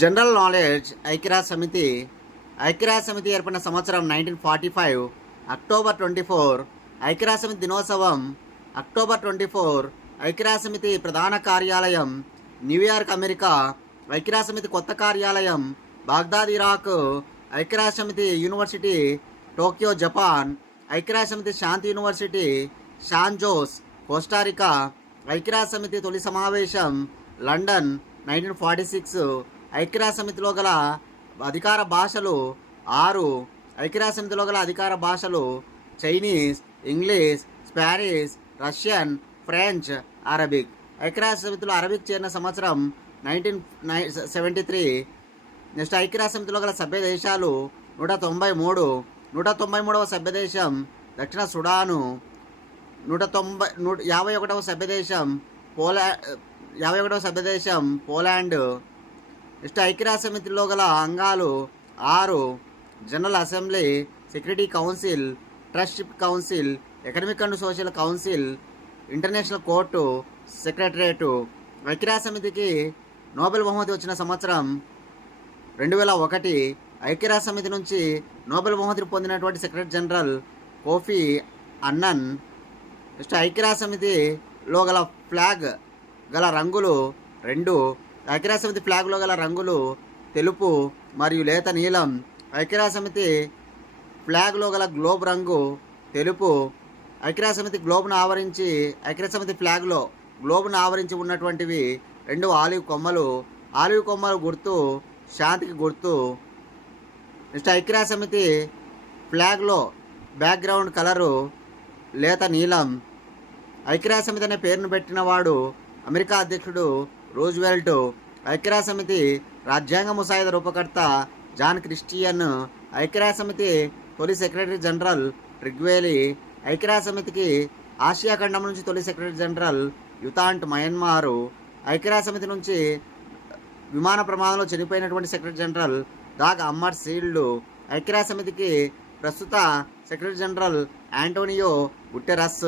General knowledge ఐక్యరాజ్య సమితి ఐక్యరాజ్య సమితి ఏర్పడిన సంవత్సరం nineteen forty five October twenty four ఐక్యరాజ్య సమితి దినోత్సవం అక్టోబర్ ట్వంటీ ఫోర్ ఐక్యరాజ్య సమితి ప్రధాన కార్యాలయం న్యూయార్క్ అమెరికా ఐక్యరాజ్య సమితి కొత్త కార్యాలయం బాగ్దాద్ ఇరాక్ ఐక్యరాజ్య సమితి యూనివర్సిటీ టోక్యో జపాన్ ఐక్యరాజ్య సమితి శాంతి యూనివర్సిటీ షాన్జోస్ కోస్టారికా ఐక్యరాజ్య సమితి తొలి సమావేశం లండన్ నైన్టీన్ ఫార్టీ సిక్స్ ఐక్యరాజ్యసమితిలో గల అధికార భాషలు ఆరు. ఐక్యరాసమితిలో గల అధికార భాషలు Chinese English Spanish Russian French Arabic. ఐక్యరాజ్యసమితిలో Arabic చేరిన సంవత్సరం నైన్టీన్ నై సెవెంటీ త్రీ. నెక్స్ట్ ఐక్యరాజ్యసమితిలో గల సభ్య దేశాలు నూట తొంభై మూడు. నూట తొంభై మూడవ సభ్యదేశం దక్షిణ సుడాను. నూట తొంభై నూట యాభై ఒకటవ సభ్యదేశం పోలా యాభై ఒకటవ సభ్యదేశం పోలాండ్. నెక్స్ట్ ఐక్యరాజ్య సమితిలో గల అంగాలు ఆరు general assembly security council trusteeship council economic and social council international court secretariat. ఐక్యరాజ్య సమితికి నోబెల్ బహుమతి వచ్చిన సంవత్సరం రెండు వేల ఒకటి ఐక్యరాజ్య సమితి నుంచి నోబెల్ బహుమతిని పొందినటువంటి secretary general Kofi Annan next ఐక్యరాజ్య సమితిలో గల ఫ్లాగ్ గల రంగులు రెండు ఐక్యరాజ్యసమితి ఫ్లాగ్లో గల రంగులు తెలుపు మరియు లేత నీలం. ఐక్యరాజ్యసమితి ఫ్లాగ్లో గల గ్లోబ్ రంగు తెలుపు. ఐక్యరాజ్యసమితి గ్లోబ్ను ఆవరించి ఐక్యరాజ్యసమితి ఫ్లాగ్లో గ్లోబ్ను ఆవరించి ఉన్నటువంటివి రెండు ఆలివ్ కొమ్మలు. ఆలివ్ కొమ్మలు గుర్తు శాంతికి గుర్తు. నెక్స్ట్ ఐక్యరాజ్యసమితి ఫ్లాగ్లో బ్యాక్గ్రౌండ్ కలరు లేత నీలం. ఐక్యరాజ్యసమితి అనే పేరును పెట్టినవాడు అమెరికా అధ్యక్షుడు రోజ్వెల్ట్ ఐక్యరాజ్య రాజ్యాంగ ముసాయిదా రూపకర్త జాన్ క్రిస్టియన్ ఐక్యరాసమితి తొలి సెక్రటరీ జనరల్ రిగ్వేలి ఐక్యరాసమితికి ఆసియా ఖండం నుంచి తొలి సెక్రటరీ జనరల్ యుతాంట్ మయన్మారు ఐక్యరాసమితి నుంచి విమాన ప్రమాదంలో చనిపోయినటువంటి secretary general Dag Hammarskjold ఐక్యరాసమితికి ప్రస్తుత సెక్రటరీ జనరల్ యాంటోనియో గుట్టెరస్